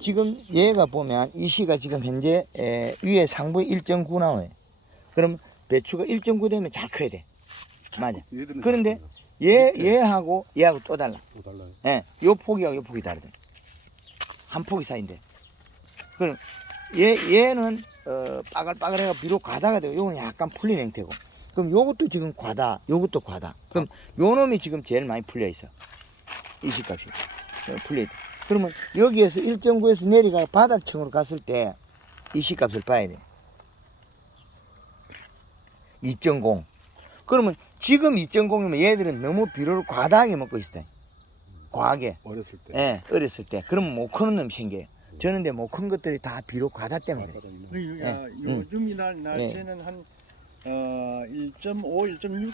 지금 얘가 보면 이 시가 지금 현재 위에 상부에 1.9 나와요. 그럼 배추가 1.9 되면 잘 커야 돼. 맞아. 그런데 얘하고 또 달라. 또 달라요. 예, 요 폭이하고 요 폭이 다르대. 한 폭이 사이인데. 그럼 얘는 빠글빠글해가 비록 과다가 되고 요거는 약간 풀린 형태고. 그럼 요것도 지금 과다, 요것도 과다. 그럼 요 놈이 지금 제일 많이 풀려 있어. 이 시값이 풀려 있다. 그러면 여기에서 1.9에서 내려가 바닥층으로 갔을 때 이 시값을 봐야 돼. 2.0. 그러면 지금 2.0이면 얘들은 너무 비료를 과다하게 먹고 있어요. 과하게. 어렸을 때. 예, 어렸을 때. 그러면 못 크는 놈이 생겨요. 저는 근데 못 큰 것들이 다 비료 과다 때문에 그래요. 요즘 날씨는 한 1.5, 1.6,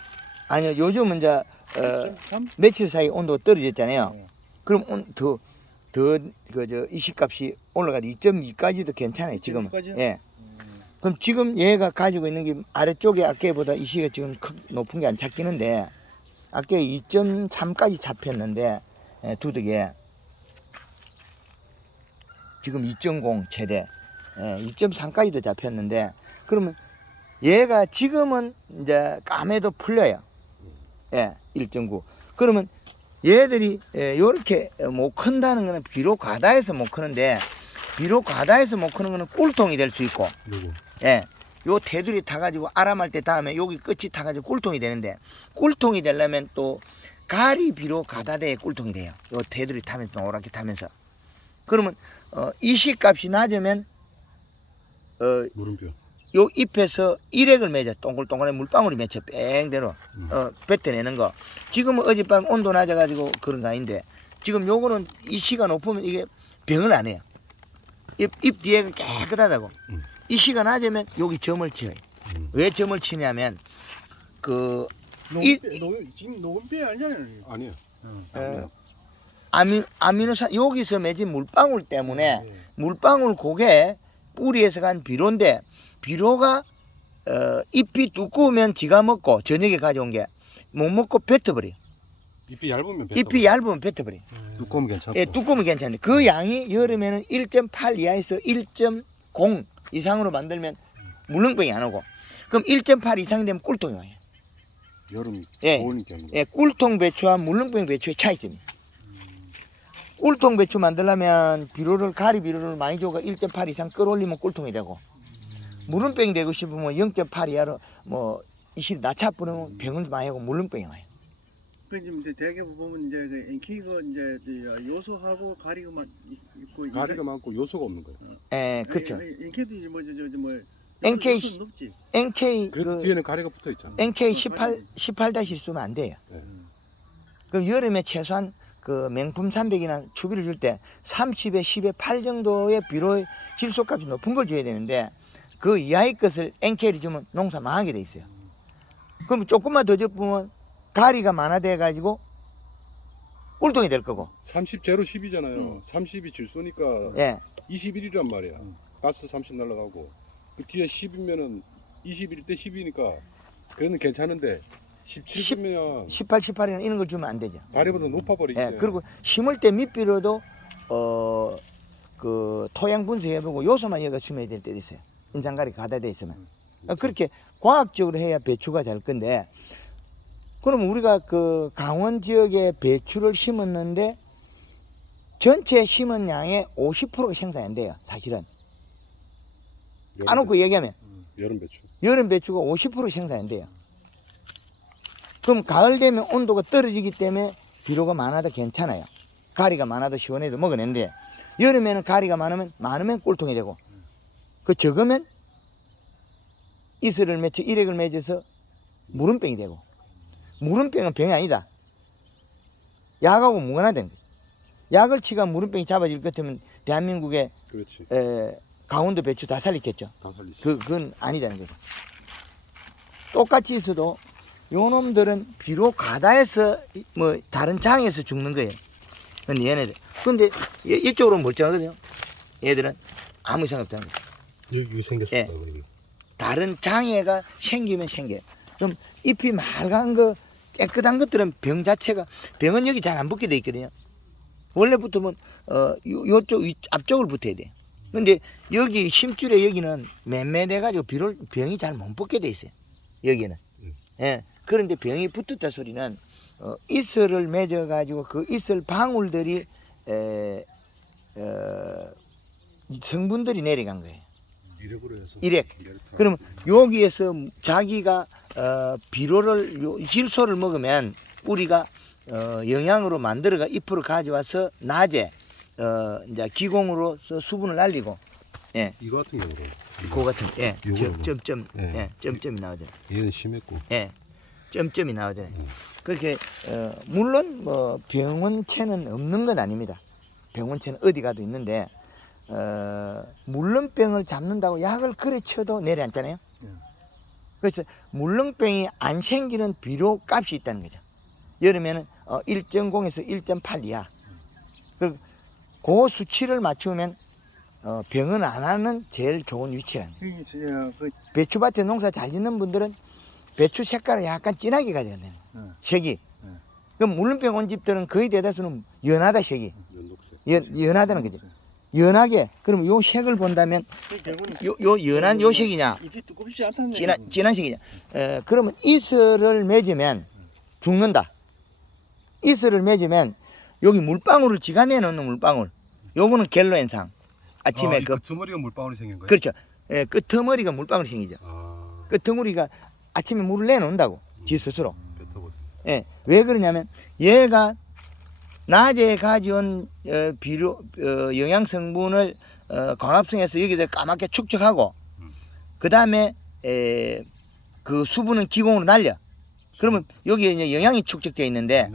아니요, 요즘은 이제 1.3? 며칠 사이 온도가 떨어졌잖아요. 그럼 이 시값이 올라가도 2.2까지도 괜찮아요, 지금은. 2.2까지요? 예. 그럼 지금 얘가 가지고 있는 게 아래쪽에 아깨보다 이 시가 지금 높은 게 안 잡히는데, 아깨 2.3까지 잡혔는데, 두둑에. 지금 2.0 최대, 2.3까지도 잡혔는데, 그러면 얘가 지금은 이제 까매도 풀려요. 예, 1.9. 그러면 얘들이 요렇게 못 큰다는 거는 비록 과다해서 못 크는데, 비록 과다해서 못 크는 거는 꿀통이 될 수 있고, 예, 요 테두리 타가지고 아람할 때 다음에 여기 끝이 타가지고 꿀통이 되는데, 꿀통이 되려면 또 가리 비록 과다돼야 꿀통이 돼요. 요 테두리 타면서 노랗게 타면서. 그러면 이 시값이 낮으면 물음표. 요 잎에서 일액을 맺어. 동글동글한 물방울이 맺혀 뺑대로 뱉어내는 거. 지금은 어젯밤 온도 낮아가지고 그런 거 아닌데, 지금 요거는 이 시가 높으면 이게 병을 안 해요. 잎 뒤에가 깨끗하다고. 이 시가 낮으면 여기 점을 치어요. 왜 점을 치냐면 지금 녹음배 아니잖아요. 아니요. 아미노산 여기서 맺은 물방울 때문에 물방울 고개 뿌리에서 간 비료인데, 비료가 잎이 두꺼우면 지가 먹고 저녁에 가져온 게 못 먹고 뱉어버려. 잎이 얇으면 잎이 얇으면 뱉어버려. 두꺼우면 괜찮고. 예, 두꺼우면 괜찮은데 그 양이 여름에는 1.8 이하에서 1.0 이상으로 만들면 물렁병이 안 오고, 그럼 1.8 이상이 되면 꿀통이 와요. 여름, 예, 겨울이니까. 예, 꿀통 배추와 물렁병 배추의 차이점이에요. 꿀통 배추 만들려면 가리 비료를 많이 줘가 1.8 이상 끌어올리면 꿀통이 되고, 물렁병이 되고 싶으면 0.8 이하로 이시 낮춰 뿌리면 병을 많이 하고 물렁병이 와요. 그 이제 대개 보면 이제 그 NK가 이제 요소하고 가리가만 있고, 가리가 많고 요소가 없는 거예요. 예, 그렇죠. NK도 이제 NK 높지. NK 그래도 뒤에는 가리가 붙어 있잖아요. NK 18 쓰면 안 돼요. 네. 그럼 여름에 최소한 그 명품 300이나 추비를 줄 때 30에 10에 8 정도의 비료의 질소값이 높은 걸 줘야 되는데, 그 이하의 것을 NK를 주면 농사 망하게 돼 있어요. 그럼 조금만 더 줘보면 가리가 많아돼 가지고 꿀통이 될 거고. 30 제로 10이잖아요. 30이 질소니까 예. 21이란 말이야. 가스 30 날라가고 그 뒤에 10이면은 21일 때 10이니까 그래는 괜찮은데 17이면 18, 18이나 이런 걸 주면 안 되죠. 가리보다 높아버리지. 예. 그리고 심을 때 밑비료도 그 토양 분석해보고 요소만 얘가 심어야 될 때도 있어요. 인산가리 가다돼 있으면. 그렇게 과학적으로 해야 배추가 잘 건데, 그럼 우리가 그 강원 지역에 배추를 심었는데 전체 심은 양의 50%가 생산이 안 돼요, 사실은. 까놓고 얘기하면 여름 배추. 여름 배추가 50% 생산이 안 돼요. 그럼 가을 되면 온도가 떨어지기 때문에 비료가 많아도 괜찮아요. 가리가 많아도 시원해도 먹어낸데, 여름에는 가리가 많으면 꿀통이 되고, 그 적으면 이슬을 맺혀 일액을 맺어서 물음병이 되고, 물음병은 병이 아니다. 약하고 무관하다는 거죠. 약을 치가 물음병이 잡아질 것 같으면 대한민국의 그렇지. 강원도 배추 다 살리겠죠. 다 살리지. 그건 아니다는 거죠. 똑같이 있어도 요 놈들은 비록 과다해서 다른 장에서 죽는 거예요. 근데 얘네들. 근데 이쪽으로 멀쩡하거든요. 얘들은 아무 이상 없다는 거예요. 여기 생겼어. 예. 다른 장애가 생기면 생겨요. 그럼 잎이 맑은 거, 깨끗한 것들은 병 자체가, 병은 여기 잘 안 붙게 돼 있거든요. 원래 붙으면 요쪽 앞쪽을 붙어야 돼. 근데 여기 심줄에 여기는 맴매돼 가지고 병이 잘 못 붙게 돼 있어요. 여기는. 예. 그런데 병이 붙었다 소리는 이슬을 맺어 가지고 그 이슬 방울들이 성분들이 내려간 거예요. 이력으로 해서. 이렉. 그러면 여기에서 자기가 비료를 질소를 먹으면 우리가 영양으로 만들어가 잎으로 가져와서 낮에 이제 기공으로서 수분을 날리고 예. 이거 같은 경우로. 그거 같은 예. 요거는 점점 예. 예. 점점이 나오잖아요. 얘는 심했고. 예. 점점이 나오잖아요. 그렇게 물론 뭐 병원체는 없는 건 아닙니다. 병원체는 어디 가도 있는데 물렁병을 잡는다고 약을 그래 쳐도 내려앉잖아요. 그래서 물렁병이 안 생기는 비료 값이 있다는 거죠. 여름에는 1.0에서 1.8 이하. 그 수치를 맞추면 병은 안 하는 제일 좋은 위치라는 거예요. 배추밭에 농사 잘 짓는 분들은 배추 색깔을 약간 진하게 가져야 돼요. 색이. 그럼 물렁병 온 집들은 거의 대다수는 연하다 색이. 연하다는 거죠. 연하게. 그럼 요 색을 본다면 요 연한 요 색이냐 잎이 두껍지 않다는 진한 색이냐. 그러면 이슬을 맺으면 죽는다. 이슬을 맺으면 여기 물방울을 지가 내놓는 물방울. 요거는 갤로 현상. 아침에 그 끄트머리가 물방울이 생긴 거예요? 그렇죠. 예, 끄트머리가 물방울이 생기죠. 끄트머리가 아침에 물을 내놓는다고 지 스스로. 예, 왜 그러냐면 얘가 낮에 가져온 비료 영양 성분을 광합성해서 여기다 까맣게 축적하고 그 다음에 그 수분은 기공으로 날려. 그러면 여기에 이제 영양이 축적되어 있는데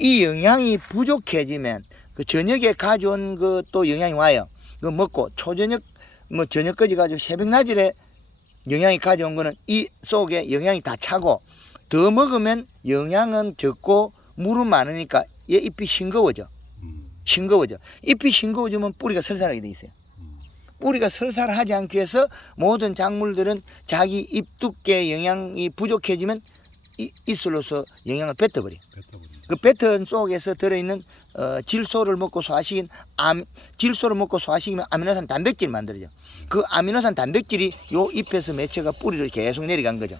이 영양이 부족해지면 그 저녁에 가져온 그 또 영양이 와요. 그 먹고 초저녁 뭐 저녁까지 가지고 새벽 낮에 영양이 가져온 거는 이 속에 영양이 다 차고 더 먹으면 영양은 적고 물은 많으니까 얘 잎이 싱거워져. 싱거워져. 잎이 싱거워지면 뿌리가 설사하게 돼 있어요. 뿌리가 설사하지 않기 위해서 모든 작물들은 자기 잎 두께 영양이 부족해지면 이슬로서 영양을 뱉어버려. 그 뱉은 속에서 들어있는 질소를 먹고 소화시킨 질소를 먹고 소화시키면 아미노산 단백질이 만들어져. 그 아미노산 단백질이 요 잎에서 맺혀가 뿌리로 계속 내려간 거죠.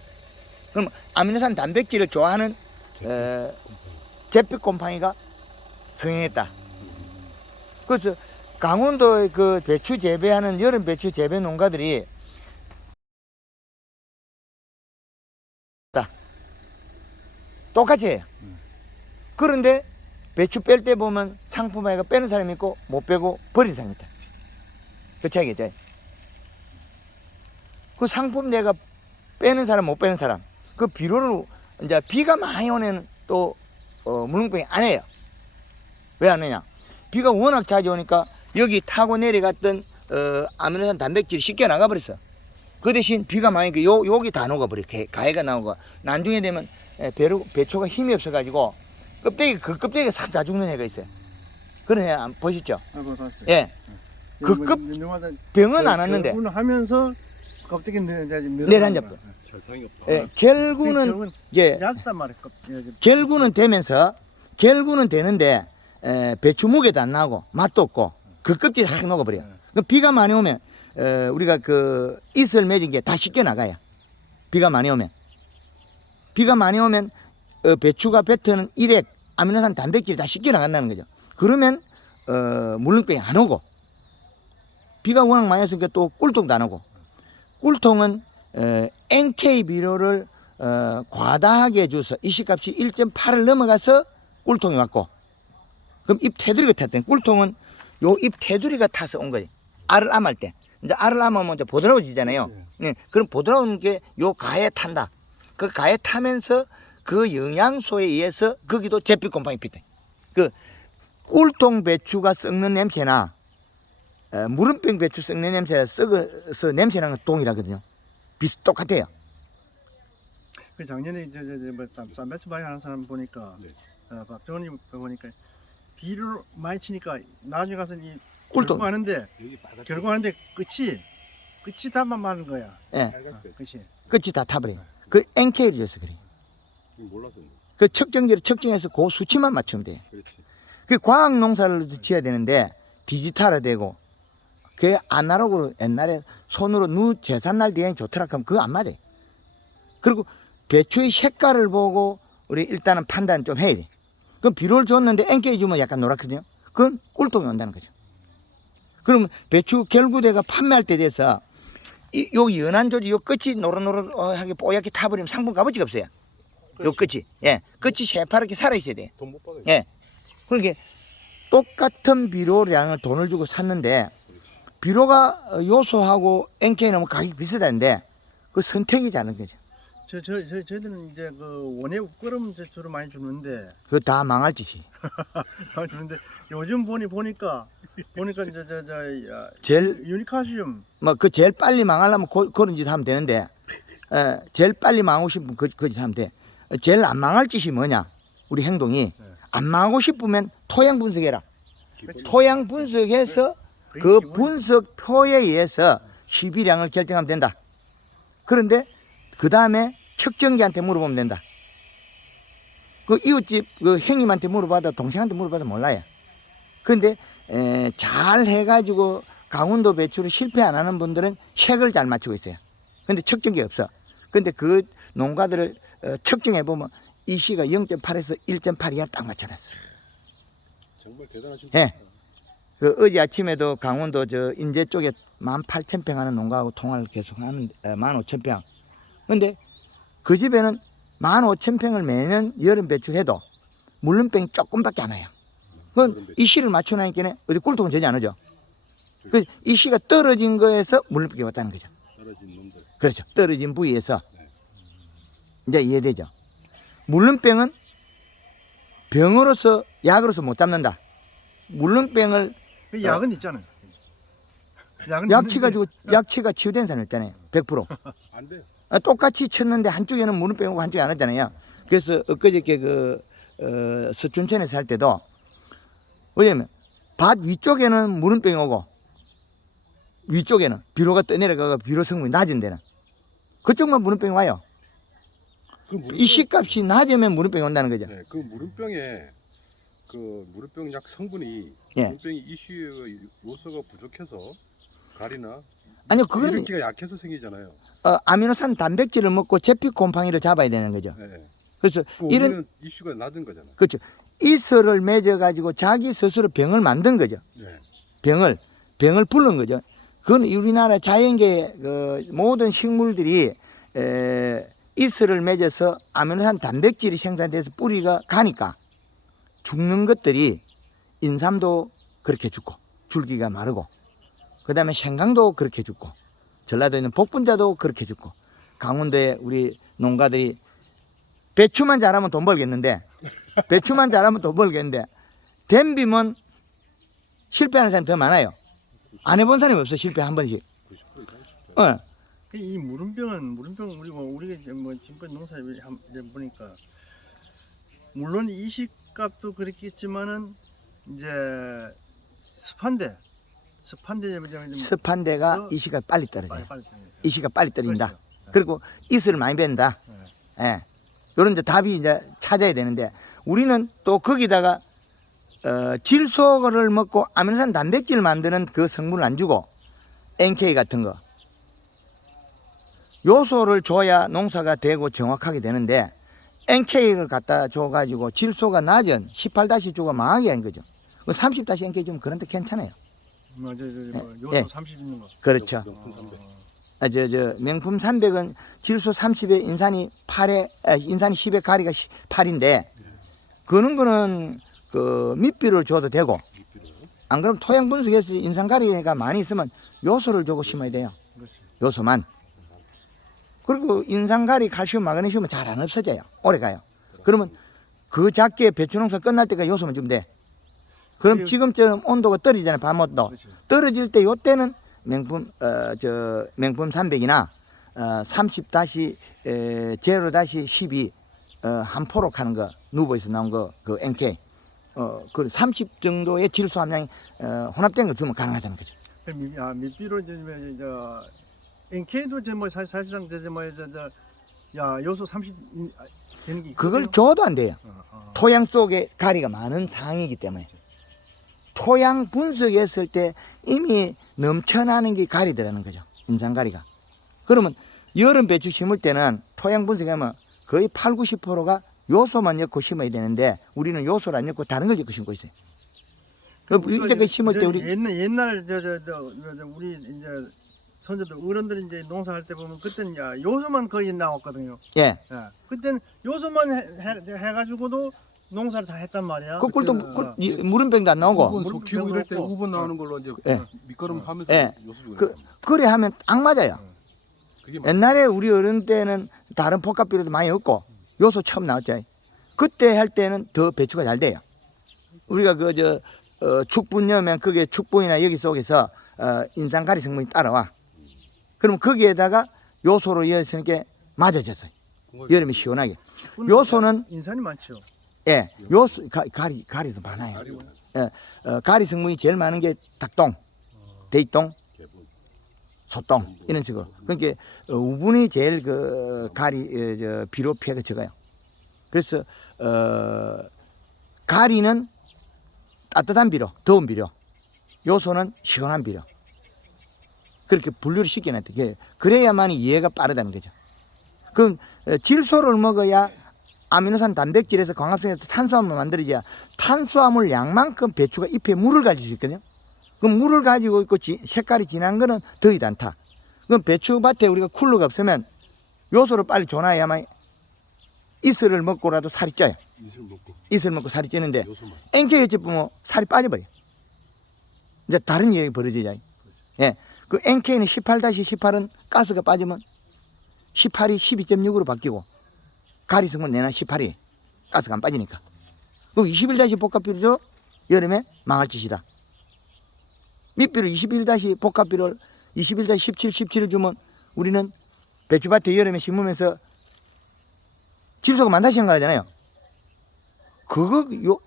그럼 아미노산 단백질을 좋아하는 잿빛곰팡이가 성행했다. 그래서 강원도의 그 배추 재배하는 여름 배추 재배 농가들이 똑같이 해요. 그런데 배추 뺄 때 보면 상품화가 빼는 사람이 있고 못 빼고 버리는 사람이 있다. 그 차이겠죠. 그 상품 내가 빼는 사람 못 빼는 사람 그 비료를 이제 비가 많이 오면 또 물렁병이 안 해요. 왜 안 하냐? 비가 워낙 자주 오니까 여기 타고 내려갔던 아미노산 단백질이 쉽게 나가버렸어. 그 대신 비가 많이 오니까 여기 다 녹아버려. 가해가 나오고 나중에 되면 배추가 힘이 없어가지고 껍데기가 싹 다 죽는 애가 있어요. 그런 애 보셨죠? 예. 병은 안 왔는데. 하면서 껍데기 내려앉아. 설탕이 없다. 예, 결구는 예. 얕단 말이야. 결구는 되면서 결구는 되는데 배추 무게도 안 나고 맛도 없고 그 껍질이 확 녹아버려. 그 비가 많이 오면 우리가 그 이슬 맺은 게 다 씻겨 나가요. 비가 많이 오면 배추가 뱉는 일액 아미노산 단백질이 다 씻겨 나간다는 거죠. 그러면 물렁병이 안 오고 비가 워낙 많이 왔으니까 또 꿀통도 안 오고 꿀통은 NK 비료를 과다하게 줘서 이식값이 1.8을 넘어가서 꿀통이 왔고 그럼 잎 테두리가 탔대. 꿀통은 요 잎 테두리가 타서 온 거지. 알을 암할 때 이제 알을 암하면 이제 보드라워지잖아요. 네. 그럼 보드라운 게 요 가에 탄다. 그 가에 타면서 그 영양소에 의해서 거기도 잿빛곰팡이 피다. 그 꿀통 배추가 썩는 냄새나 물음병 배추 썩는 냄새가 썩어서 냄새나는 건 동일하거든요. 똑같아요. 그 작년에 뭐 쌈배추 많이 하는 사람 보니까 박정원님 보니까 비를 많이 치니까 나중에 가서 이 꿀통 하는데 결국하는데 끝이 다만 마는 거야. 예. 끝이 다 타버려. 그 NK를 줘서 그래. 몰라서. 그 척정제를 척정해서 그 수치만 맞추면 돼. 그렇지. 그 과학 농사를 지어야 되는데 디지털화되고 그 아날로그로 옛날에 손으로 누 제삿날 대행이 좋더라 하면 그거 안 맞아. 그리고 배추의 색깔을 보고 우리 일단은 판단 좀 해야 돼. 그럼 비료를 줬는데 NK 주면 약간 노랗거든요. 그건 꿀통이 온다는 거죠. 그러면 배추 결구대가 판매할 때 돼서 요 연한 조지 요 끝이 노릇노릇하게 뽀얗게 타버리면 상품 값어치가 없어요. 요 끝이. 예. 끝이 새파랗게 살아있어야 돼. 돈 못 받아요. 예. 그러니까 똑같은 비료량을 돈을 주고 샀는데 비료가 요소하고 NK는 뭐 가격이 비슷한데 그 선택이지 않은 거죠. 저희들은 이제 그 원예 끓음 주로 많이 주는데 그거 다 망할 짓이. 많이 주는데 요즘 보니까 이제 제일 유니카시움 뭐 그 제일 빨리 망하려면 그런 짓 하면 되는데 제일 빨리 망하고 싶으면 그 짓 하면 돼. 제일 안 망할 짓이 뭐냐? 우리 행동이 안 망하고 싶으면 토양 분석해라. 토양 분석해서 그 분석표에 의해서 시비량을 결정하면 된다. 그런데 그 다음에 측정기한테 물어보면 된다. 그 이웃집 그 형님한테 물어봐도 동생한테 물어봐도 몰라요. 그런데 잘 해가지고 강원도 배추를 실패 안 하는 분들은 색을 잘 맞추고 있어요. 근데 측정기 없어. 근데 그 농가들을 측정해 보면 이 시가 0.8에서 1.8이야 딱 맞춰놨어요. 정말 대단하신 예. 분이다. 그 어제 아침에도 강원도 저 인제 쪽에 18,000평 하는 농가하고 통화를 계속 하는 15,000평. 근데 그 집에는 15,000평을 매년 여름 배출해도 물름병이 조금밖에 안 와요. 그건 이 시를 맞춰놓으니까 어디 꿀통은 전혀 안 오죠. 그 이 시가 떨어진 거에서 물름병이 왔다는 거죠. 떨어진 놈들. 그렇죠. 떨어진 부위에서. 이제 이해되죠. 물름병은 병으로서 약으로서 못 잡는다. 물름병을 그 약은 있잖아요. 약은 약치 있는데 가지고 약치가 치유된 사람 있잖아요. 100%. 안 돼요. 똑같이 쳤는데 한쪽에는 물음병 오고 한쪽에 안 왔잖아요. 그래서 엊그저께 서춘천에서 할 때도 왜냐면 밭 위쪽에는 물음병이 오고 위쪽에는 비료가 떠내려가고 비료 성분이 낮은 데는 그쪽만 물음병이 와요. 이 씨값이 낮으면 물음병이 온다는 거죠. 네, 그 물음병에 그 물음병 약 성분이 예. 물음병이 이슈의 요소가 부족해서 가리나 아니요, 그거는 기름기가 약해서 생기잖아요. 아미노산 단백질을 먹고 제피곰팡이를 잡아야 되는 거죠. 네. 그래서 그 이런 우리는 이슈가 낮은 거잖아요. 그렇죠. 이슬을 맺어 가지고 자기 스스로 병을 만든 거죠. 네. 병을 부른 거죠. 그건 우리나라 자연계의 그 모든 식물들이 이슬을 맺어서 아미노산 단백질이 생산돼서 뿌리가 가니까 죽는 것들이 인삼도 그렇게 죽고 줄기가 마르고 그 다음에 생강도 그렇게 죽고 전라도에 있는 복분자도 그렇게 죽고 강원도에 우리 농가들이 배추만 잘하면 돈 벌겠는데 댐비면 실패하는 사람이 더 많아요. 안 해본 사람이 없어. 실패 한 번씩. 90% 이상 실패. 이 물음병은 우리가 이제 뭐 지금까지 농사에 보니까 물론 이식값도 그렇겠지만은 이제 습한데 습한데가 이시가 빨리 떨어져요. 빨리 이시가 빨리 떨어진다. 그렇죠. 그리고 이슬을 많이 뺀다. 예. 요런 이제 답이 이제 찾아야 되는데 우리는 또 거기다가 질소를 먹고 아미노산 단백질을 만드는 그 성분을 안 주고 NK 같은 거 요소를 줘야 농사가 되고 정확하게 되는데 NK를 갖다 줘가지고 질소가 낮은 18-주가 망하게 한 거죠. 30-NK 주면 그런데 괜찮아요. 요소 예. 30 있는 거. 명품 그렇죠. 300. 명품 300은 질소 30에 인산이 10에 가리가 8인데 그런 거는 그 밑비를 줘도 되고 안 그러면 토양 분석에서 인산 가리가 많이 있으면 요소를 주고 심어야 돼요. 요소만. 그리고 인산 가리, 칼슘, 마그네슘은 잘 안 없어져요. 오래 가요. 그러면 그 작게 배추 농사 끝날 때까지 요소만 주면 돼. 그럼 지금처럼 온도가 떨어지잖아요. 밤온도. 떨어질 때 요때는 명품 300이나 30-0-12 한 포록 하는 거 누보에서 나온 거 그 NK 그 30 정도의 질소 함량이 혼합된 걸 주면 가능하다는 거죠. 밑비로 이제 NK도 이제 뭐 사실상 이제 뭐 요소 30 되는 게 그걸 있거든요. 줘도 안 돼요. 토양 속에 가리가 많은 상황이기 때문에. 토양 분석했을 때 이미 넘쳐나는 게 가리더라는 거죠. 인산가리가. 그러면 여름 배추 심을 때는 토양 분석하면 거의 8, 90%가 요소만 엮고 심어야 되는데 우리는 요소를 안 엮고 다른 걸 엮고 심고 있어요. 이렇게 심을 때 우리 옛날 우리 이제 선조들 어른들이 이제 농사할 때 보면 그때는 이제 요소만 거의 나왔거든요. 예. 예. 그때는 요소만 해가지고도 농사를 다 했단 말이야. 그 꿀도 물은병도 안 나오고 우분 소 키우고 이럴 때 우분 나오는 걸로 이제 예. 밑거름 하면서 예. 요수 주는 그 그래 하면 딱 맞아요. 그게 맞 옛날에 우리 어른 때는 다른 복합비료도 많이 없고 요소 처음 나왔죠. 그때 할 때는 더 배추가 잘 돼요. 우리가 축분여면 그게 축분이나 여기 속에서 인산가리 성분이 따라와. 그럼 거기에다가 요소로 이어서니까 맞아졌어요. 여름에 시원하게. 요소는 인산이 많죠. 예, 요소 가리도 많아요. 예, 가리 성분이 제일 많은 게 닭똥, 대이똥, 개분. 소똥 이런 식으로. 그러니까 우분이 제일 비료 피해가 적어요. 그래서 가리는 따뜻한 비료, 더운 비료, 요소는 시원한 비료. 그렇게 분류를 시켜놨대. 그래야만 이해가 빠르다는 거죠. 그럼 질소를 먹어야 아미노산 단백질에서 광합성에서 탄수화물 만들어져야 탄수화물 양만큼 배추가 잎에 물을 가질 수 있거든요. 그럼 물을 가지고 있고 색깔이 진한 거는 더위도 않다. 그럼 배추밭에 우리가 쿨러가 없으면 요소를 빨리 줘놔야만 이슬을 먹고라도 살이 쪄요. 이슬 먹고 살이 찌는데 요소만. NKH 보면 살이 빠져버려. 이제 다른 일이 벌어지죠. 예. 그 NK는 18-18은 가스가 빠지면 18이 12.6으로 바뀌고 가리성분 내나 18이 가스가 안 빠지니까. 그 21- 복합비료도 여름에 망할 짓이다. 밑비료 21- 복합비료를 21-17, 17을 주면 우리는 배추밭에 여름에 심으면서 질소가 많다시 생각하잖아요. 그거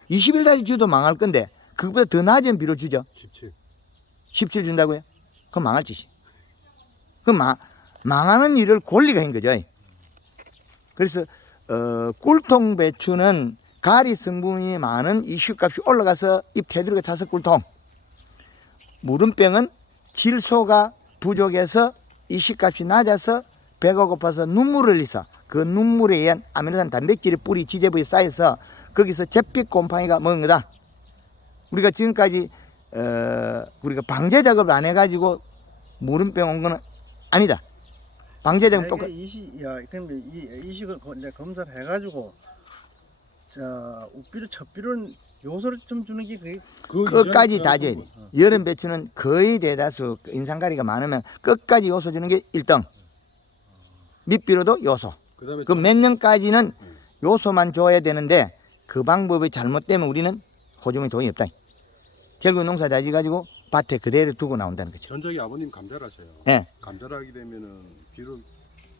21- 주도 망할 건데 그거보다 더 낮은 비료 주죠. 17 준다고요? 그럼 망할 짓이. 그럼 망하는 일을 권리가 한 거죠. 그래서 꿀통 배추는 가리 성분이 많은 이슈값이 올라가서 잎 테두리가 타서 꿀통. 무름병은 질소가 부족해서 이식값이 낮아서 배가 고파서 눈물을 흘리서 그 눈물에 의한 아미노산 단백질이 뿌리 지제부에 쌓여서 거기서 잿빛 곰팡이가 먹은 거다. 우리가 지금까지 우리가 방제 작업을 안 해가지고 무름병 온 거는 아니다. 방제 작업 똑같. 근데 이 이식을 이제 검사를 해가지고 우비료, 첩비료는 요소를 좀 주는 게 그게 끝까지 다 줘야 돼. 여름 배추는 거의 대다수 인산가리가 많으면 끝까지 요소 주는 게 1등. 밑비료도 요소. 그 몇 년까지는 요소만 줘야 되는데 그 방법이 잘못되면 우리는 호주머니 돈이 없다. 결국 농사 다 지가지고 밭에 그대로 두고 나온다는 거죠. 전적이 아버님 감자를 하셔요. 예. 감자를 하게 되면은 비료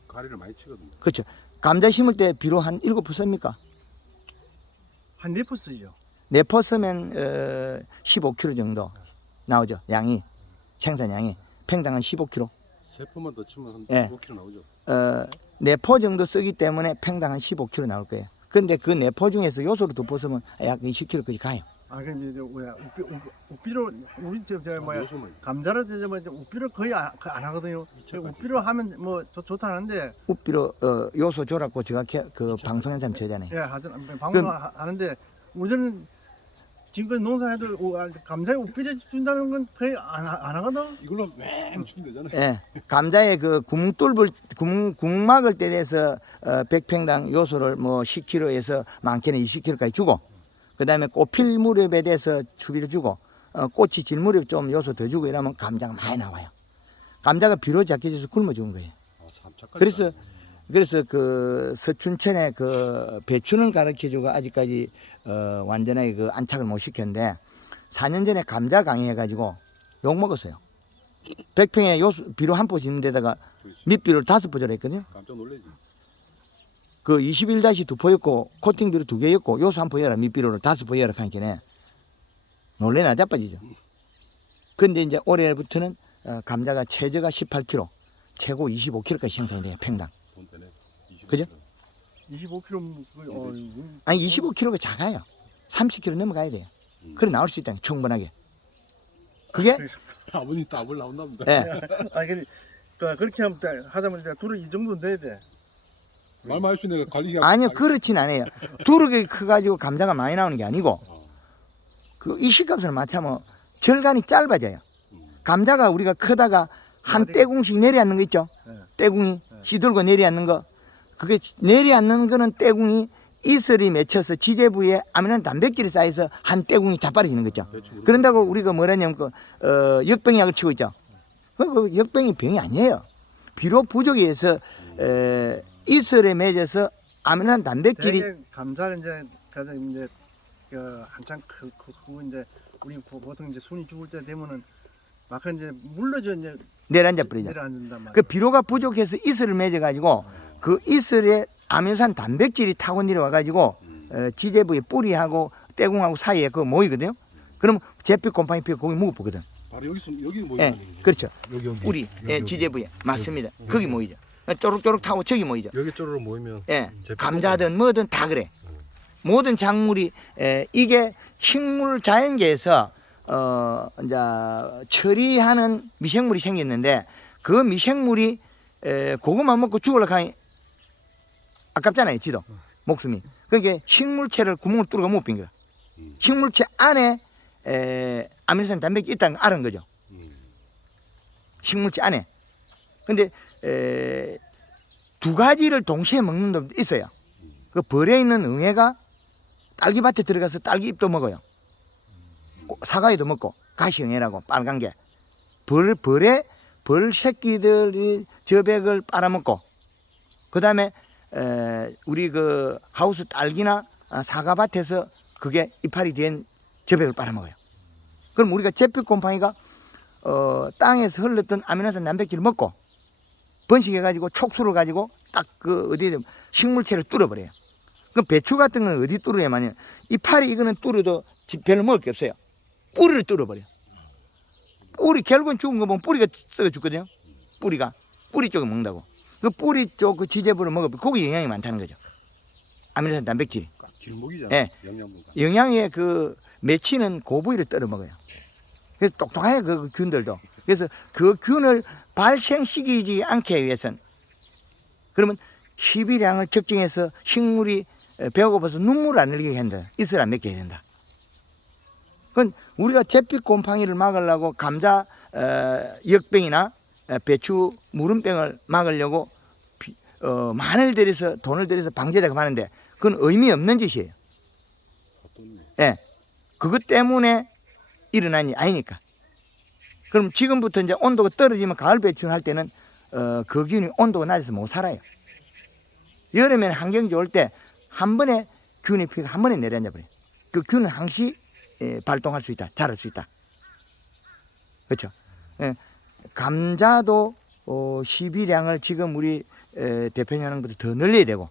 가리를 많이 치거든요. 그렇죠. 감자 심을 때 비료 한 7포 씁니까? 한 4포 쓰죠. 4포 쓰면 15kg 정도 나오죠. 양이. 생산량이. 팽당 한 15kg. 3포만 더 치면 한 예. 5kg 나오죠. 4포 정도 쓰기 때문에 팽당 한 15kg 나올 거예요. 근데 그 4포 중에서 요소로 2포 쓰면 약 20kg까지 가요. 근데 이제 우비료 우리 요소만. 감자를 우비료 거의 안 하거든요. 우비료 하면 뭐 좋다 하는데 우비로 요소 줘라고 제가 그 방송에서 저잖아요. 예, 방송 하는데 우리는 지금까지 농사해도 감자에 우비료 준다는 건 거의 안 하거든. 이걸로 맹 주면 되잖아요. 예, 감자에 그 구멍막을 때려서 100평당 요소를 뭐 10kg에서 많게는 20kg까지 주고, 그 다음에 꽃필 무렵에 대해서 추비를 주고, 꽃이 질 무렵 좀 요소 더 주고 이러면 감자가 많이 나와요. 감자가 비로 작게져서 굶어 죽은 거예요. 그래서 그 서춘천에 그 배추는 가르쳐주고 아직까지 완전하게 그 안착을 못 시켰는데 4년 전에 감자 강의해가지고 욕 먹었어요. 100평에 요소 비료 한 포 짓는 데다가 밑비료를 5포 를 했거든요. 깜짝 놀라지. 그 21-2포였고 코팅 비료 2개였고 요소 한 포 열어 밑비료를 5포 열어 하니까 놀래나 자빠지죠. 근데 이제 올해부터는 감자가 최저가 18kg, 최고 25kg까지 생산이 돼요. 평당. 돈 되네. 그죠? 25kg 아니 25kg가 작아요. 30kg 넘어가야 돼요. 그래 나올 수 있다. 충분하게. 그게 아버님 답을 나온다 봅니다. 예. 아니 그렇게 하면 하자면 둘이 이 정도는 돼야 돼. 말 많이 내가 관리 아니요 그렇진 않아요. 두르게 커가지고 감자가 많이 나오는 게 아니고 그 이식값을 맞추면 절간이 짧아져요. 감자가 우리가 크다가 한 떼궁씩 내려앉는 거 있죠. 네. 떼궁이 시들고 내려앉는 거. 그게 내려앉는 거는 떼궁이 이슬이 맺혀서 지대부에 아미노 단백질이 쌓여서 한 떼궁이 자빠져지는 거죠. 그런다고 우리가 뭐라냐면 역병 약을 치고 있죠. 그 역병이 병이 아니에요. 비료 부족에 의해서 이슬에 맺어서 아미노 단백질이 되게 감자는 이제 가장 이제 한창 크고 이제 우리 보통 이제 순이 죽을 때 되면은 막 이제 물러져 이제 내려앉아 버리죠. 내려앉는단 말이야. 그 비료가 부족해서 이슬을 맺어 가지고 그 이슬에 아미노산 단백질이 타고 내려와 가지고 지대부의 뿌리하고 떼궁하고 사이에 그 모이거든요. 그럼 제피 곰팡이 피가 거기 묵어보거든. 바로 여기 모이는 예, 그렇죠. 여기 뿌리 지대부에 맞습니다. 거기 모이죠. 쪼록쪼록 타고 저기 모이죠. 여기 쪼르르 모이면 예, 감자든 뭐든 다 그래. 모든 작물이 이게 식물 자연계에서 이제 처리하는 미생물이 생겼는데 그 미생물이 고구마 먹고 죽으려고 하니 아깝잖아요, 지도 목숨이. 그게 식물체를 구멍을 뚫어가 못 빈 거야. 식물체 안에 아미노산 단백질이 있다는 걸 알은 거죠. 식물체 안에. 근데 두 가지를 동시에 먹는 놈도 있어요. 그 벌에 있는 응애가 딸기밭에 들어가서 딸기잎도 먹어요. 사과에도 먹고 가시응애라고 빨간 게 벌 새끼들이 저백을 빨아먹고 그 다음에 우리 그 하우스 딸기나 사과밭에서 그게 이파리 된 저백을 빨아먹어요. 그럼 우리가 제피곰팡이가 땅에서 흘렀던 아미노산 단백질을 먹고 번식해가지고 촉수를 가지고 딱 그 어디 식물체를 뚫어버려요. 그 배추 같은 건 어디 뚫어야만요? 이파리 이거는 뚫어도 별로 먹을 게 없어요. 뿌리를 뚫어버려. 뿌리 결국은 죽은 거 보면 뿌리가 썩어 죽거든요. 뿌리 쪽에 먹는다고. 그 뿌리 쪽 그 지대부를 먹으면 거기 영양이 많다는 거죠. 아미노산 단백질이. 길목이잖아. 예. 영양의 그 맺히는 고부위를 떨어 먹어요. 그래서 똑똑해요 그 균들도. 그래서 그 균을 발생시키지 않게 위해서는 그러면 희비량을 적정해서 식물이 배고파서 눈물을 안 흘리게 한다. 이슬 안 맺게 해야 된다. 그건 우리가 제피곰팡이를 막으려고 감자 역병이나 배추 무름병을 막으려고 많은 돈을 들여서 방제 작업하는데 그건 의미 없는 짓이에요. 예, 그것 때문에 일어난 일이 아니니까. 그럼 지금부터 이제 온도가 떨어지면 가을 배추를 할 때는 그 균이 온도가 낮아서 못 살아요. 여름에는 환경이 좋을 때 한 번에 균의 피가 한 번에 내려앉아 버려요. 그 균은 항시 발동할 수 있다, 자랄 수 있다. 그렇죠? 예, 감자도 시비량을 지금 우리 대표님 하는 것보다 더 늘려야 되고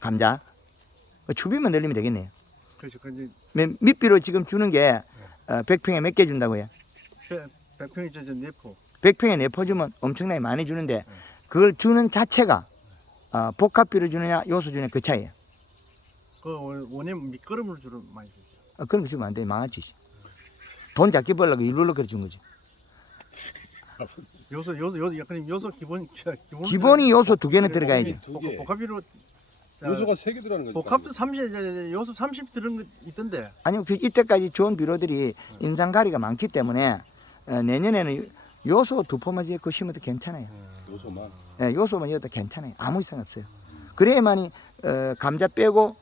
감자 추비만 늘리면 되겠네요. 그렇죠. 밑비로 지금 주는 게 100평에 몇 개 준다고 해요? 100평이 저 내포. 100평에 내포 주면 엄청나게 많이 주는데 그걸 주는 자체가 복합비로 주느냐 요소 주느냐 그 차이예요. 그 원액 밑거름을 주로 많이 주죠. 그런 거 주면 안 돼. 망할 짓이. 돈 작게 벌려고 일부러 그래 준 거지. 요소 약간 요소 기본이 요소 두 개는 들어가야지. 복합비로 요소가 3개 들어가는 거죠. 복합도 30 요소 30 들은 거 있던데. 아니요, 그 이때까지 좋은 비료들이 인상가리가 많기 때문에 내년에는 요소 2포만 지고 심어도 괜찮아요. 요소만. 예, 요소만 지어도 괜찮아요. 아무 이상 없어요. 그래야만이 감자 빼고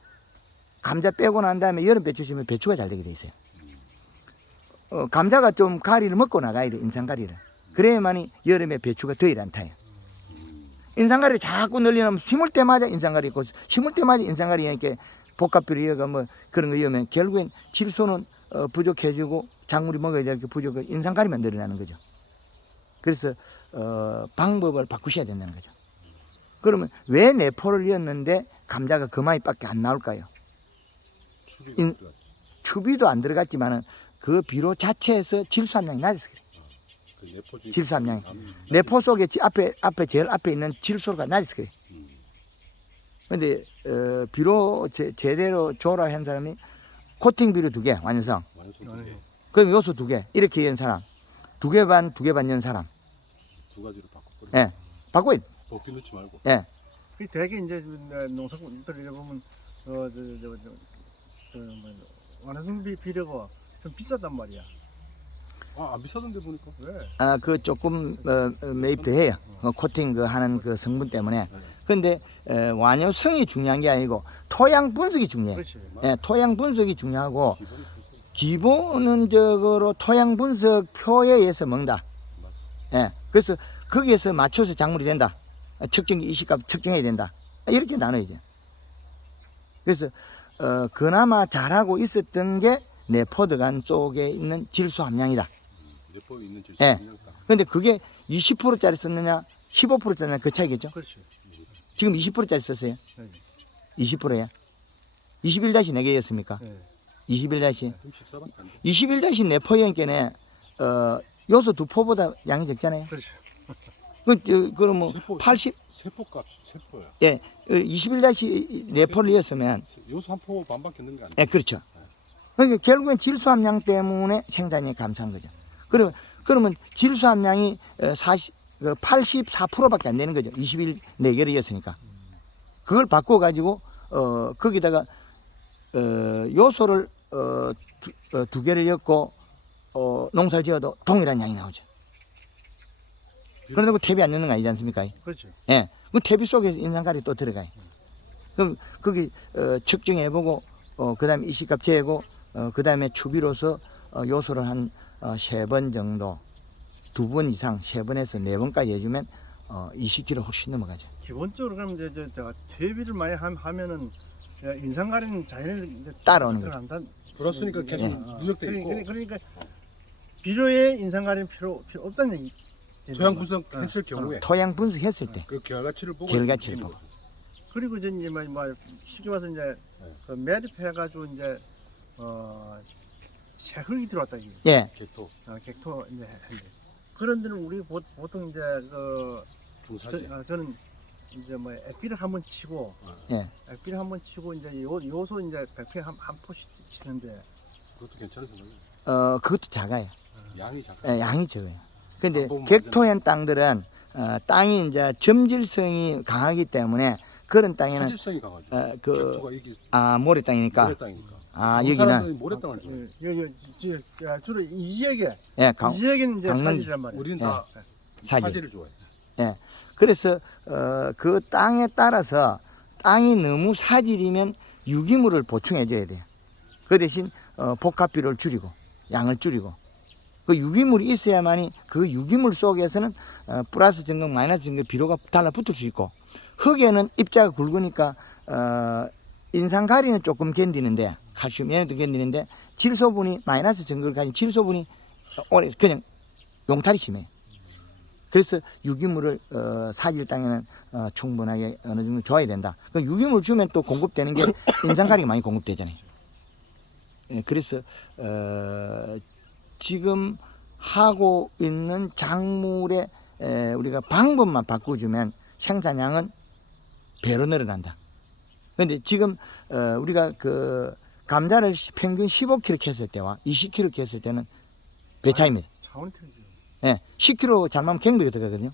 난 다음에 여름 배추 심으면 배추가 잘 되게 돼 있어요. 감자가 좀 가리를 먹고 나가야 돼, 인상가리를. 그래야만이 여름에 배추가 더일 안 타요. 인상가리를 자꾸 늘리면 심을 때마다 인상가리 있고 심을 때마다 인상가리 이렇게 복합비료 이어가 뭐 그런 거 이으면 결국엔 질소는 부족해지고 작물이 먹어야 될 게 부족해 인상가리만 늘어나는 거죠. 그래서 방법을 바꾸셔야 된다는 거죠. 그러면 왜 내포를 이었는데 감자가 그 많이밖에 안 나올까요? 추비도 안 들어갔지만은 그 비료 자체에서 질소 함량이 낮아서 그래. 질소 함량이. 내포 속에 제일 앞에 있는 질소가 낮아서 그래. 근데 비료 제대로 줘라 한 사람이 코팅 비료 2개 완성. 완성 아니, 그럼 요소 2개 이렇게 연 사람, 2개 반 연 사람. 두 가지로 바꿔버려. 예, 바꿔야 돼. 도끼 넣지 말고. 예, 그 되게 이제 농사꾼들 이래 보면 완화성 비료가 좀 비싸단 말이야. 안 비싸던데 보니까. 왜? 그 조금 매입도 해요. 코팅 그 하는 그 성분 때문에. 네. 근데 완효성이 중요한 게 아니고 토양 분석이 중요해. 그렇지. 예, 토양 분석이 중요하고 기본이 비싸. 기본적으로 토양 분석 표에 의해서 먹는다. 예, 그래서 거기에서 맞춰서 작물이 된다. 측정기 이시값 측정해야 된다. 이렇게 나눠야죠. 그래서 그나마 잘하고 있었던 게 네포드간 속에 있는 질소 함량이다. 내법에 있는 질소 예. 그냥 딱. 근데 그게 20%짜리 썼느냐 15%짜리 그 차이겠죠. 그렇지. 지금 20%짜리 썼어요. 네. 20%야. 21-4개였습니까? 네. 21- 좀 14밖에 안 돼. 21-4포였겠네. 요소 2포보다 양이 적잖아요. 그렇지. 그러면 세포. 80, 세포 값 세포야. 예, 21-4포를 이었으면, 요소 한 포 반밖에 넣는 게 안 돼. 예, 그렇죠. 그러니까 결국엔 질소 함량 때문에 생산이 감소한 거죠. 그러면 질소 함량이 84%밖에 안 되는 거죠. 21-4개를 이었으니까. 그걸 바꿔가지고, 거기다가, 요소를, 2개를 엮고, 농사를 지어도 동일한 양이 나오죠. 그런데 그 탭이 안 넣는 거 아니지 않습니까? 그렇죠. 예. 그 탭이 속에 인산가리 또 들어가요. 그럼 거기 측정해보고, 그 다음에 이시값 재고, 그 다음에 추비로서 요소를 한 3번 정도, 2번 이상, 3번에서 4번까지 해주면 20kg 훨씬 넘어가죠. 기본적으로 그럼 이제 퇴비를 많이 하면은 인상가리는 자연히 따라오는 거죠. 한다. 불었으니까 계속 예. 누적돼 있고. 그러니까 비료에 인상가리는 필요 없다는 얘기. 토양 분석했을 경우에 토양 분석했을 때, 그 결과치를 보고 결과치를 느끼는 보고. 거죠. 그리고 이제 뭐 쉽게 말해서 이제 그 매립해가지고 이제 새흙이 들어왔다 이게. 예, 개토 객토 이제 했는데 그런 데는 우리 보통 이제 중사지. 저는 이제 뭐 액비를 한번 치고 예. 액비를 한번 치고 이제 요소 이제 100평 한 포씩 치는데 그것도 괜찮은 생각이에요. 그것도 작아요. 양이 작아. 예, 양이 적어요. 근데 보면 객토현 땅들은 땅이 이제 점질성이 강하기 때문에 그런 땅에는 사질성이 강하죠. 그 객토가 이게 모래 땅이니까. 모래 땅이니까. 여기는 사람들이 모래 땅을 좋아해. 주로 이 지역에 예, 이 지역에는 이제 강릉- 사질이란 말이에요. 우리는 예. 다 사질. 사질을 좋아해. 그래서 그 땅에 따라서 땅이 너무 사질이면 유기물을 보충해 줘야 돼요. 그 대신 복합비료를 줄이고 양을 줄이고 그 유기물이 있어야만이 그 유기물 속에서는 플러스 증강 마이너스 증강 비료가 달라붙을 수 있고 흙에는 입자가 굵으니까 인산가리는 조금 견디는데 칼슘 얘네도 견디는데 질소분이 마이너스 증강을 가진 질소분이 오래 그냥 용탈이 심해요. 그래서 유기물을 사질 땅에는 충분하게 어느 정도 줘야 된다. 그 유기물 주면 또 공급되는 게 인산가리가 많이 공급되잖아요. 예, 그래서 지금 하고 있는 작물의 우리가 방법만 바꿔주면 생산량은 배로 늘어난다. 그런데 지금 우리가 그 감자를 평균 15kg 했을 때와 20kg 했을 때는 배 차이입니다. 차원이 틀리죠. 예, 10kg 잘못하면 갱비가 들어가거든요.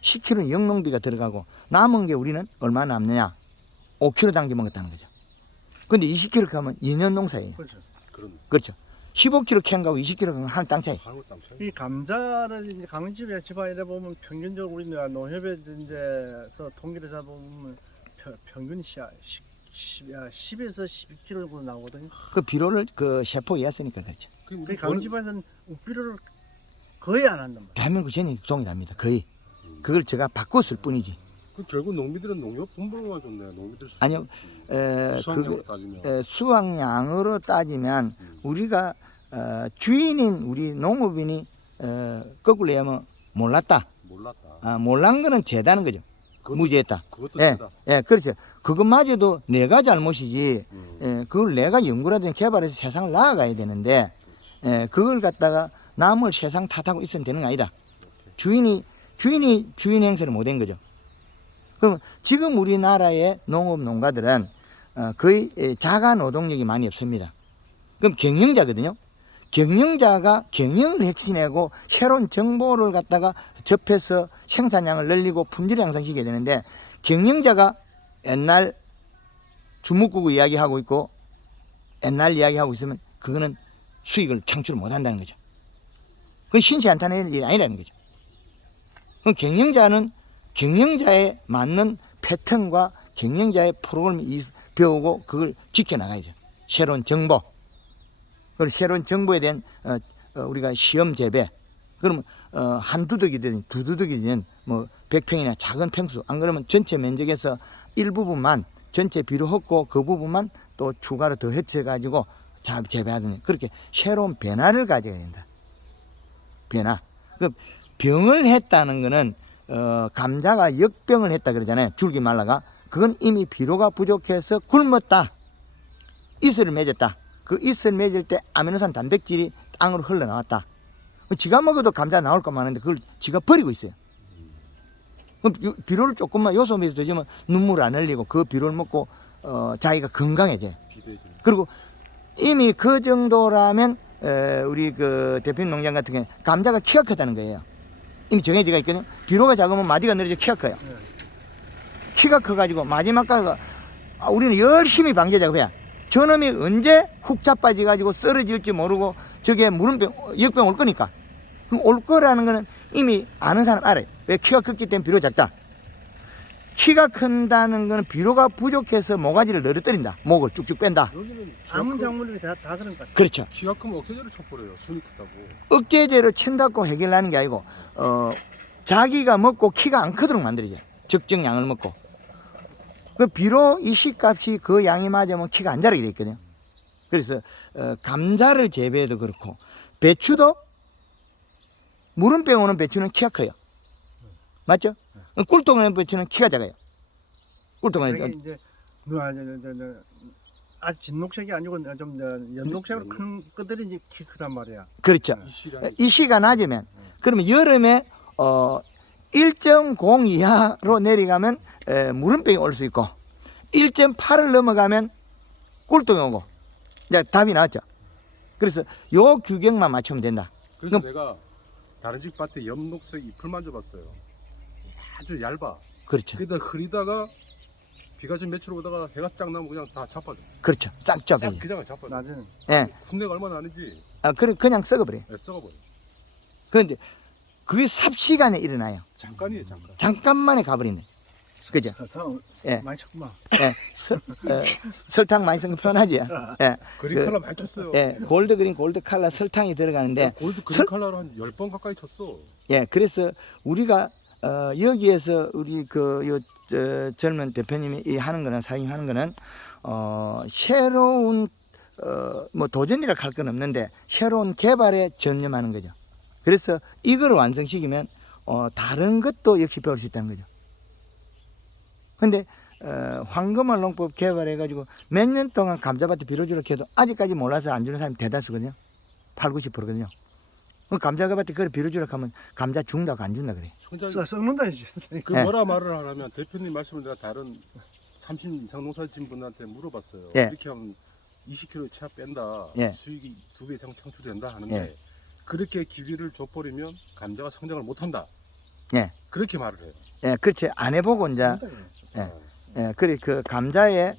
10kg는 영농비가 들어가고 남은 게 우리는 얼마 남느냐? 5kg 당겨 먹었다는 거죠. 근데 20kg 하면 2년 농사예요. 그렇죠. 그런 그렇죠. 15kg 캔가고 20kg 하면 한 땅 차이. 하는 것도 안 차이. 이 감자를 이제 강집에 집안에 보면 평균적으로 우리 농협에 이제서 통계를 잡으면 평균 10에서 12kg 정도 나오거든요. 그 비료를 그 세포 이었으니까 그렇죠. 그 그 우리 강집에서는 우비료를 거의 안 한단 말이에요. 대한민국 전이 동일합니다. 거의. 그걸 제가 바꿨을 뿐이지. 그 결국 농민들은 농협 분봉만 좋네. 농민들 아니요. 수확량으로 따지면 수확량으로 따지면 우리가 주인인 우리 농업인이 거꾸로 얘기하면 몰랐다. 몰랐다. 몰란 거는 죄다는 거죠. 그것도- 무지했다. 그것도 예, 죄다. 예, 그렇죠. 그것마저도 내가 잘못이지. 예, 그걸 내가 연구라든지 개발해서 세상을 나아가야 되는데, 예, 그걸 갖다가 남을 세상 탓하고 있으면 되는 거 아니다. 주인 행세를 못한 거죠. 그럼 지금 우리나라의 농업 농가들은 거의 자가 노동력이 많이 없습니다. 그럼 경영자거든요. 경영자가 경영을 핵심내고 새로운 정보를 갖다가 접해서 생산량을 늘리고 품질을 향상시켜야 되는데, 경영자가 옛날 주먹구구 이야기하고 있고 옛날 이야기하고 있으면 그거는 수익을 창출 못한다는 거죠. 그건 신시한탄의 일이 아니라는 거죠. 그럼 경영자는 경영자에 맞는 패턴과 경영자의 프로그램을 배우고 그걸 지켜나가야죠. 새로운 정보, 그리고 새로운 정보에 대한 우리가 시험 재배. 그러면 한두 덕이든 두 두덕이든 뭐 100평이나 작은 평수, 안 그러면 전체 면적에서 일부분만 전체 비료 헛고 그 부분만 또 추가로 더 헤쳐가지고 재배하든, 그렇게 새로운 변화를 가져야 된다. 변화. 그 병을 했다는 거는 감자가 역병을 했다 그러잖아요. 줄기 말라가. 그건 이미 비료가 부족해서 굶었다. 이슬을 맺었다. 그 이슬 맺을 때 아미노산 단백질이 땅으로 흘러나왔다. 지가 먹어도 감자 나올 것 많은데 그걸 지가 버리고 있어요. 그럼 비료를 조금만 요소미도 주면 눈물 안 흘리고 그 비료를 먹고 자기가 건강해져요. 그리고 이미 그 정도라면 우리 그 대표님 농장 같은 경우에 감자가 키가 크다는 거예요. 이미 정해지가 있거든요. 비료가 작으면 마디가 늘어져 키가 커요. 키가 커가지고 마지막까지 우리는 열심히 방제 작업해야, 저놈이 언제 훅 자빠져가지고 쓰러질지 모르고 저게 무름병, 역병 올 거니까. 그럼 올 거라는 거는 이미 아는 사람 알아요. 왜? 키가 컸기 때문에 비료 작다. 키가 큰다는 거는 비료가 부족해서 모가지를 늘어뜨린다. 목을 쭉쭉 뺀다. 여기는 아무 작물이 다 그런 것 같아요. 그렇죠. 키가 크면 억제제로 쳐버려요. 순이 크다고. 억제제로 친다고 해결하는 게 아니고 자기가 먹고 키가 안 크도록 만들어져. 적정 양을 먹고. 그 비료 이식값이 그 양이 맞으면 키가 안 자라게 돼 있거든요. 그래서 감자를 재배해도 그렇고 배추도 무름병 오는 배추는 키가 커요. 맞죠? 꿀똥 오는 배추는 키가 작아요. 꿀똥 이게 오는 이제 진녹색이 아니고 좀 연녹색으로 큰 것들이 이제 키 크단 말이야. 그렇죠. 이시가 낮으면, 그러면 여름에 1.0 이하로 내려가면 무름병이 올 수 있고 1.8을 넘어가면 꿀똥이 오고. 이제 답이 나왔죠. 그래서 요 규격만 맞추면 된다. 그래서 그럼- 내가 다른 집 밭에 연녹색 잎을 만져봤어요. 아주 얇아. 그렇죠. 그러다 흐리다가 비가 좀 며칠 오다가 해가 쫙 나면 그냥 다 자빠져. 그렇죠. 싹 싹 잡아요. 그냥 자빠져. 낮에는 예. 군내가 얼마나 아니지. 그냥 썩어버려요. 썩어버려. 그런데 그게 삽시간에 일어나요. 잠깐이에요, 잠깐. 잠깐만에 가버리네. 그죠? 설탕 예. 많이 쳤구만. 예. 설탕 많이 쓴 거 편하지? 예. 그린 컬러 많이 쳤어요. 예. 골드 그린 골드 칼라 설탕이 들어가는데, 골드 그린 설- 컬러로 한 10번 가까이 쳤어. 예. 그래서 우리가 여기에서 우리 젊은 대표님이 이 하는 거는, 사장님 하는 거는 새로운 뭐 도전이라 할 건 없는데 새로운 개발에 전념하는 거죠. 그래서 이걸 완성시키면 다른 것도 역시 배울 수 있다는 거죠. 근데 황금알 농법 개발해가지고 몇 년 동안 감자밭에 비료주를 해도 아직까지 몰라서 안 주는 사람이 대다수거든요. 8, 90%거든요. 감자밭에 그걸 비료주를 하면 감자 준다고 안 준다 그래. 성장 썩는다 이제. 그 예. 뭐라 말을 하냐면 대표님 말씀을 내가 다른 30 이상 농사 지은 분한테 물어봤어요. 예. 이렇게 하면 20kg 채 뺀다. 예. 수익이 2배 이상 창출된다 하는데 예. 그렇게 기회를 줘버리면 감자가 성장을 못한다. 예. 그렇게 말을 해요. 예, 그렇지. 안 해보고 이제 예. 예, 그래 그 감자에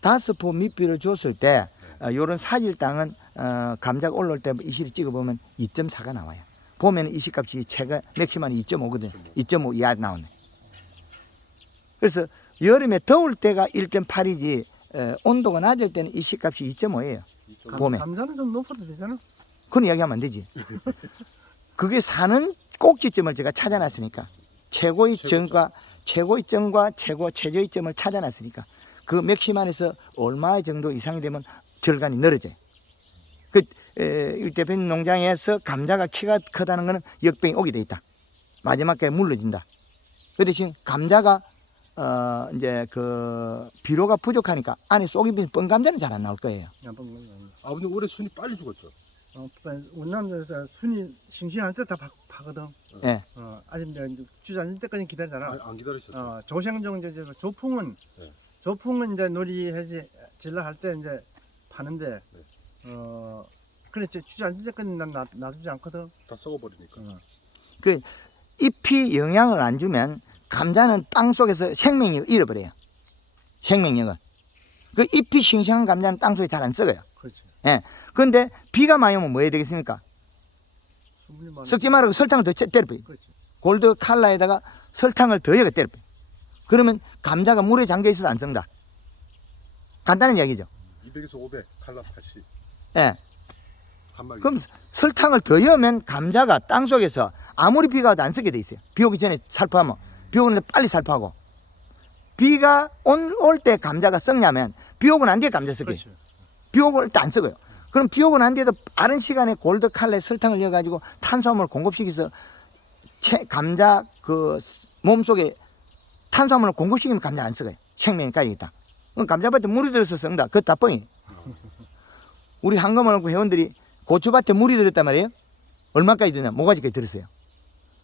다섯 포 밑비를 줬을 때 요런 사질 땅은 감자가 올라올 때 이실을 찍어보면 2.4가 나와요. 보면 이실값이 최가 맥시멈 2.5거든. 2.5 이하 나오네. 그래서 여름에 더울 때가 1.8이지 온도가 낮을 때는 이실값이 2.5예요. 봄에. 감자는 좀 높아도 되잖아. 그런 이야기하면 안 되지. 그게 사는 꼭지점을 제가 찾아놨으니까, 최고의 점과 최저의 점을 찾아놨으니까 그 맥시멈에서 얼마 정도 이상이 되면 절간이 늘어져요. 이 대표님 농장에서 감자가 키가 크다는 것은 역병이 오게 돼 있다. 마지막에 물러진다. 그 대신 감자가 이제 그 비료가 부족하니까 안에 쏙이 빈 뻥감자는 잘 안 나올 거예요. 아버님 올해 순이 빨리 죽었죠. 운남에서 순이 싱싱할 때 다 파거든. 예. 아직 이제 주저앉을 때까지 기다리잖아. 안 기다리셨어요. 조생종 이제 조풍은 네. 조풍은 이제 놀이 해지 질러 할 때 이제 파는데 그래 주저앉을 때까지 난 놔두지 않거든. 다 썩어버리니까. 그 잎이 영양을 안 주면 감자는 땅 속에서 생명력을 잃어버려요. 생명력을. 그 잎이 싱싱한 감자는 땅 속에 잘 안 썩어요. 그렇지. 그런데 비가 많이 오면 뭐 해야 되겠습니까? 수분이 많아. 썩지 말고 설탕을 더 때려버려요. 그렇지. 골드 칼라에다가 설탕을 더 여겨 때려버려요. 그러면 감자가 물에 잠겨 있어도 안 썩다. 간단한 이야기죠. 200에서 500 칼라 80 예. 한 마리. 그럼 설탕을 더 넣으면 감자가 땅 속에서 아무리 비가 와도 안 썩게 돼 있어요. 비 오기 전에 살포하면. 비 오는데 빨리 살포하고. 비가 올 때 감자가 썩냐면 비 오고 난 뒤에 감자 썩어요. 그렇지. 비 오고 때 안 썩어요. 그럼 비 오고 난 뒤에도 빠른 시간에 골드 칼라에 설탕을 넣어가지고 탄수화물을 공급시켜서 감자 그 몸속에 탄수화물을 공급시키면 감자 안 썩어요. 생명까지 있다. 그럼 감자밭에 물이 들어서 썩는다. 그거 다 뻥이에요. 우리 한금을 회원들이 고추밭에 물이 들었단 말이에요. 얼마까지 드냐? 모가지까지 들었어요.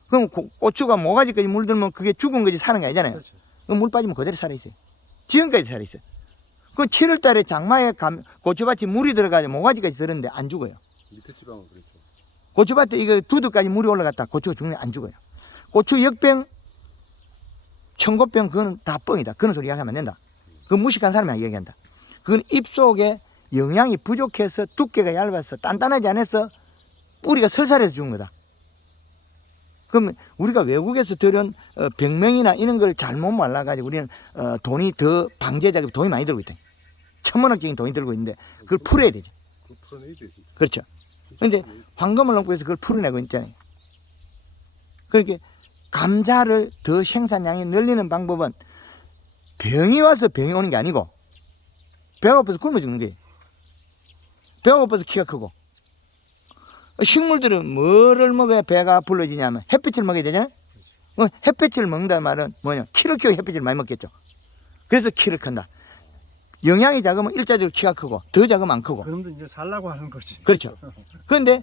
그럼 고추가 모가지까지 물 들면 그게 죽은 거지 사는 게 아니잖아요. 그렇지. 그럼 물 빠지면 그대로 살아있어요. 지금까지 살아있어요. 그 7월 달에 장마에 고추밭에 물이 들어가지고 모가지까지 들었는데 안 죽어요. 밑에 지방은 그렇죠. 고추밭에 이거 두두까지 물이 올라갔다 고추가 죽는 안 죽어요. 고추 역병, 청고병 그거는 다 뻥이다. 그런 소리 이야기하면 안 된다. 그건 무식한 사람이 이야기한다. 그건 입속에 영양이 부족해서 두께가 얇아서 단단하지 않아서 뿌리가 설살해서 죽은 거다. 그러면 우리가 외국에서 들은 병명이나 이런 걸 잘못 말라가지고 우리는 돈이 더 방제 작업에 돈이 많이 들고 있다. 천문학적인 돈이 들고 있는데 그걸 풀어야 되죠. 그거 풀어내야 되지. 그렇죠. 근데 황금을 넣고 해서 그걸 풀어내고 있잖아요. 그렇게 감자를 더 생산량이 늘리는 방법은 병이 와서 병이 오는 게 아니고 배가 고파서 굶어 죽는 거예요. 배가 고파서 키가 크고 식물들은 뭐를 먹어야 배가 불러지냐면 햇빛을 먹어야 되잖아요. 햇빛을 먹는다는 말은 뭐냐? 키를 키워 햇빛을 많이 먹겠죠. 그래서 키를 큰다. 영양이 작으면 일자적으로 키가 크고 더 작으면 안 크고. 그놈도 이제 살라고 하는 거지. 그렇죠. 그런데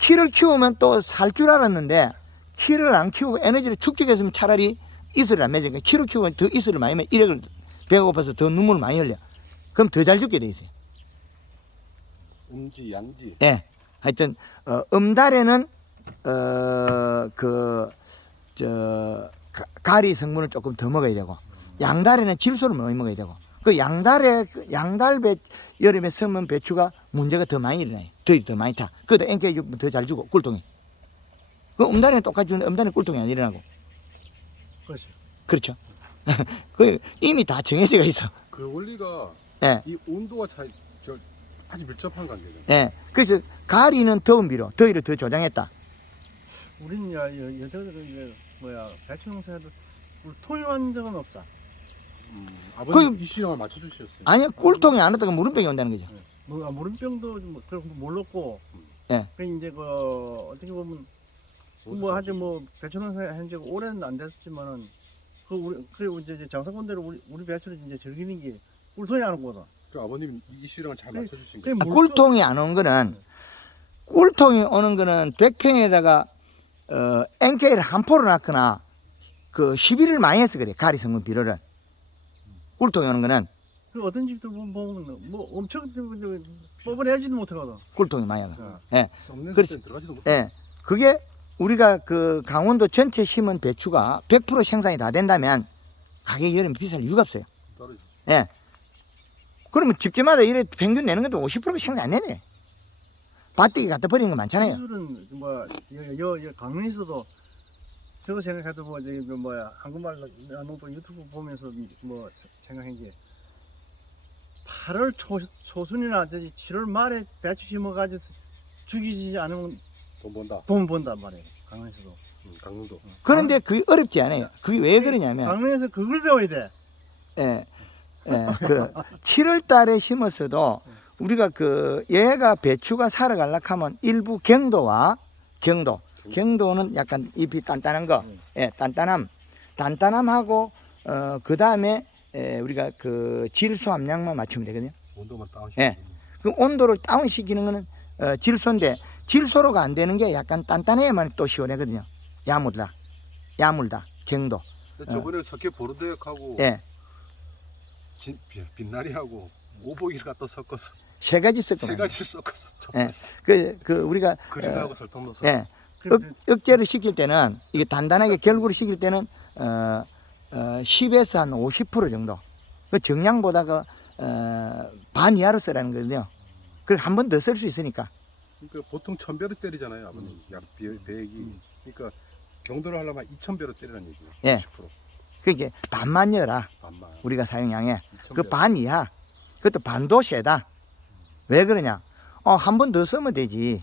키를 키우면 또 살 줄 알았는데 키를 안 키우고 에너지를 축적했으면 차라리 이슬을 안 맺으니까 키를 키우면 더 이슬을 많이 맺 이력을 배가 고파서 더 눈물을 많이 흘려. 그럼 더 잘 죽게 돼 있어요. 음지 양지. 예. 하여튼 음달에는 가리 성분을 조금 더 먹어야 되고 양달에는 질소를 많이 먹어야 되고 그 양달배 여름에 심은 배추가 문제가 더 많이 일어나요. 더위 더 많이 타. 그것도 앵깨 주면 더 잘 주고 꿀통이. 그 음달에는 똑같이 주는데 음달에는 꿀통이 안 일어나고. 그렇지. 그렇죠. 그 이미 다 정해져 있어. 그 원리가 예. 이 온도와 차이 아주 밀접한 관계잖아요. 예. 그래서 가리는 더운 비로 더위를 더 조장했다. 우리는 여자들은 이제 배추 농사해도 토요한 적은 없다. 아버님 이 시험을 맞춰주셨어요. 아니요, 꿀통이 안 왔다가 물음병이 온다는 거죠. 물음병도 몰랐고. 예. 그 이제 어떻게 보면 하여튼 배추 농사 한 지 오래는 안 됐지만은 그리고 이제 장사꾼대로 우리 배추를 이제 즐기는 게 꿀통이 안 오거든. 그 아버님 이 시령을 잘 맞춰주신 그래, 거예요. 꿀통이 안 온 거는 꿀통이 오는 거는 100평에다가 NK를 한 포를 낳거나 그 시비를 많이 해서 그래. 가리 성분 비료를. 꿀통이 오는 거는 그 어떤 집들 보면 엄청 뽑아내지도 못하거든. 꿀통이 많이 와요. 예. 썩는 그렇지. 데는 들어가지도 못. 예. 그게 우리가 그 강원도 전체 심은 배추가 100% 생산이 다 된다면 가격이 여름에 비쌀 이유가 없어요. 떨어지. 예. 그러면 집집마다 이래 평균 내는 것도 50%가 생산 안 내네. 밭대기 갖다 버리는 거 많잖아요. 기술은 강릉에서도 저거 생각해도 한국말로 농부 유튜브 보면서 생각한 게 8월 초순이나 7월 말에 배추 심어가지고 죽이지 않으면 돈 번단 말이에요. 강릉에서도. 강릉도. 그런데 그게 어렵지 않아요. 그게 왜 그러냐면 강릉에서 그걸 배워야 돼. 예. 그 7월 달에 심었어도 우리가 얘가 배추가 살아가려고 하면 일부 경도는 약간 잎이 단단한 거, 예, 단단함하고 그 다음에 우리가 그 질소 함량만 맞추면 되거든요. 온도만 다운시키고. 예. 그 온도를 다운시키는 거는 질소인데 질소로가 안 되는 게 약간 단단해야만 또 시원하거든요. 야물다 경도. 저번에 석회 보르도액하고 예, 빛나리하고 오보기를 갖다 섞어서 세 가지 세 섞어요. 가지 섞어서 예. 우리가 그린하고 설탕 넣어서 예, 그런데 억제를 시킬 때는 이게 단단하게 결구를 시킬 때는 10에서 한 50% 정도. 그 정량보다 반 이하로 쓰라는 거거든요. 그 한 번 더 쓸 수 있으니까. 그러니까 보통 1000배로 때리잖아요, 아버님. 약 배액이. 그러니까 경도를 하려면 2000배로 때리라는 얘기예요. 예. 50%. 그게 반만 여라. 반만. 우리가 사용량에. 2000배. 그 반 이하. 그것도 반도 세다. 왜 그러냐? 한 번 더 쓰면 되지.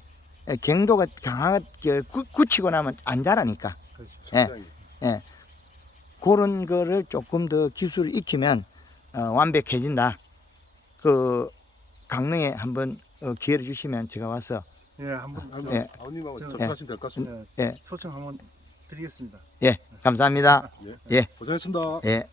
경도가 강하게 굳히고 나면 안 자라니까. 그렇죠. 예. 성장이. 그런 거를 조금 더 기술을 익히면 완벽해진다. 그 강릉에 한번 기회를 주시면 제가 와서 예, 한번 예. 아버님하고 예. 접촉하시면 될 것 같습니다. 예. 초청 한번 드리겠습니다. 감사합니다. 예. 예. 고생했습니다. 예.